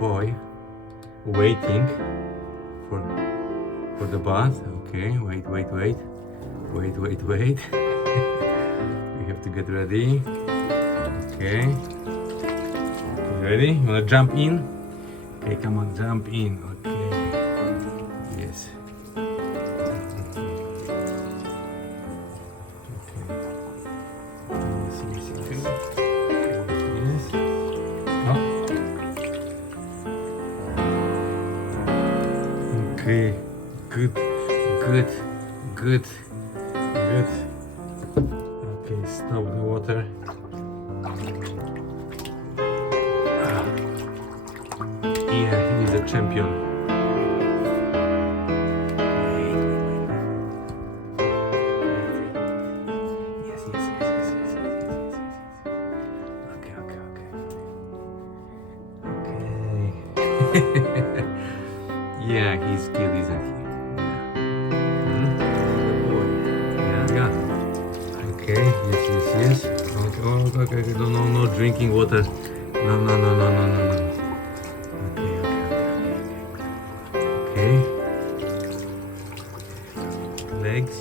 boy waiting for the bath. Okay, wait. We have to get ready. Okay. Ready? You wanna jump in? Okay, come on, jump in. Okay. Yes. Okay, good. Okay, stop the water. Yeah, he is a champion. Yes. Okay. Yeah, he's good, isn't he? Yeah. Okay, yes. Okay. No drinking water. No. Okay. Legs.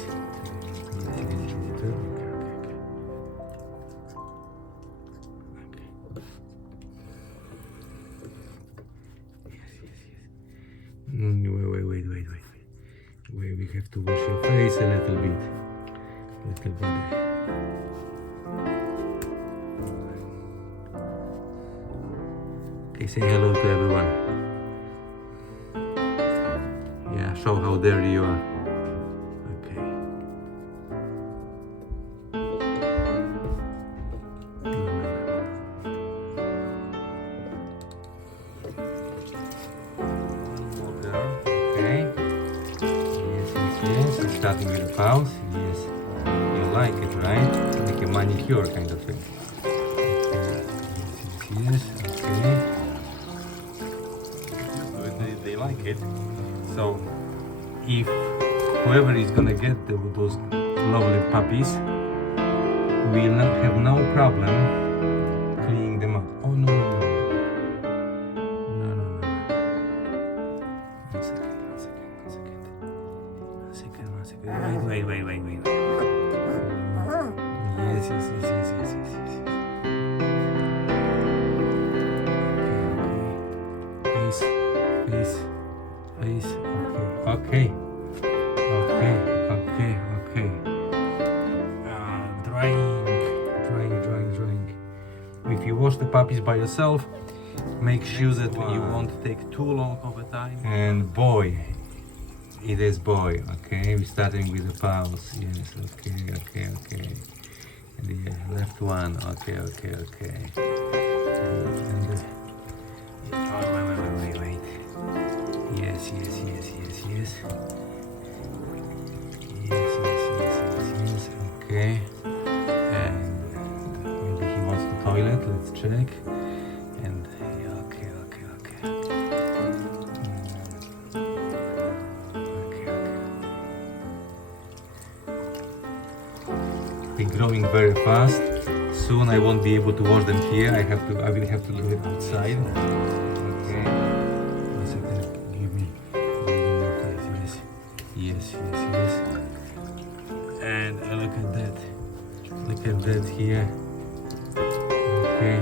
Wait, we have to wash your face a little bit. Little bit. Okay, say hello to everyone. Yeah, show how dirty you are. Okay. Okay. Yes. Starting with the paws. Yes. You like it, right? Like a manicure kind of thing. Yes. Okay. They like it. So, if whoever is gonna get those lovely puppies, will not have no problem cleaning them up. Oh no. One second. Wait. Yes. Face. Okay. Drying. If you wash the puppies by yourself, make sure that you won't take too long of a time. And boy, it is boy. Okay, we're starting with the paws. Yes. Okay. And the left one. Okay. And wait. Yes. Okay. And maybe he wants the toilet. Let's check. And okay. They're growing very fast. Soon I won't be able to wash them here. I will have to do it outside. Okay. One second. Give me your place. Yes. And look at that here. Okay.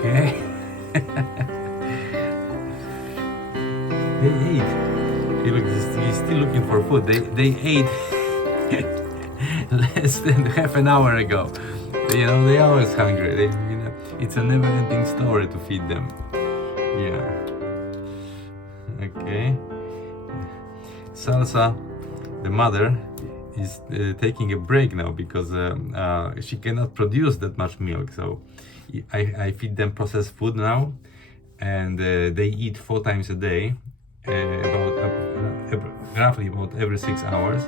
Okay. They ate. He's still looking for food. They ate less than half an hour ago. They're always hungry. It's a never-ending story to feed them. Yeah. Okay. Salsa, the mother, is taking a break now because she cannot produce that much milk. So I feed them processed food now, and they eat 4 times a day, roughly about every 6 hours.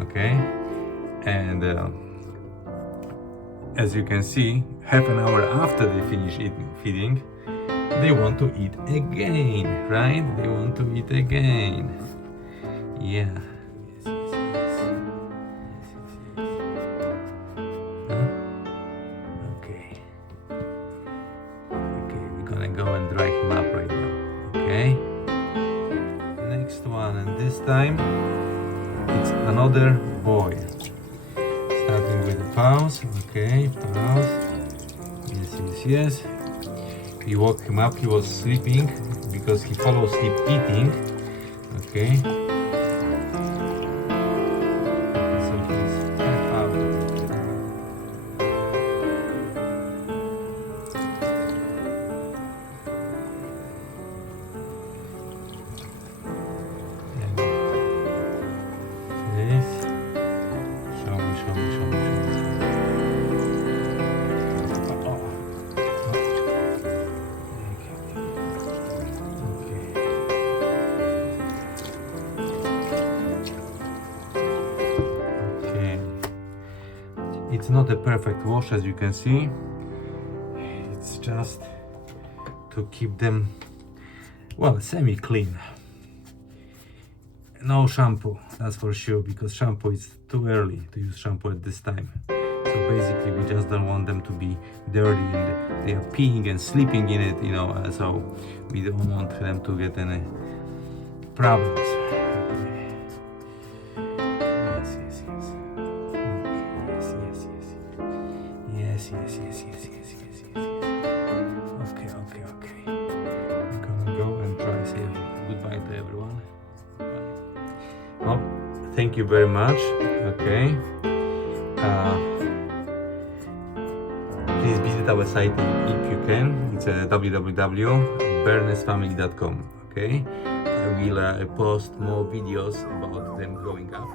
Okay, and as you can see, half an hour after they finish feeding, they want to eat again, right? They want to eat again. Yeah. Yes, yes, yes. Huh? Okay. Okay, we're gonna go and dry him up right now. Okay. Next one, and this time it's another boy. Starting with a pause. Okay, pause. Yes, yes, yes. We woke him up. He was sleeping because he follows sleep eating. Okay. So he's half out. And this. Show me, show me, show me, show me. Oh, oh. Okay. Okay. It's not a perfect wash, as you can see. It's just to keep them, well, semi-clean. No shampoo, that's for sure, because shampoo is too early to use shampoo at this time. So basically we just don't want them to be dirty and they are peeing and sleeping in it, you know, so we don't want them to get any problems. Yes, yes, yes. Okay. Yes, yes, yes. Yes, yes, yes, yes, yes, yes, yes, yes. Okay, okay, okay. I'm gonna go and try to say goodbye to everyone. Well, thank you very much. Okay. Please visit our site if you can. It's www.bernesefamily.com. Okay. I will post more videos about them growing up.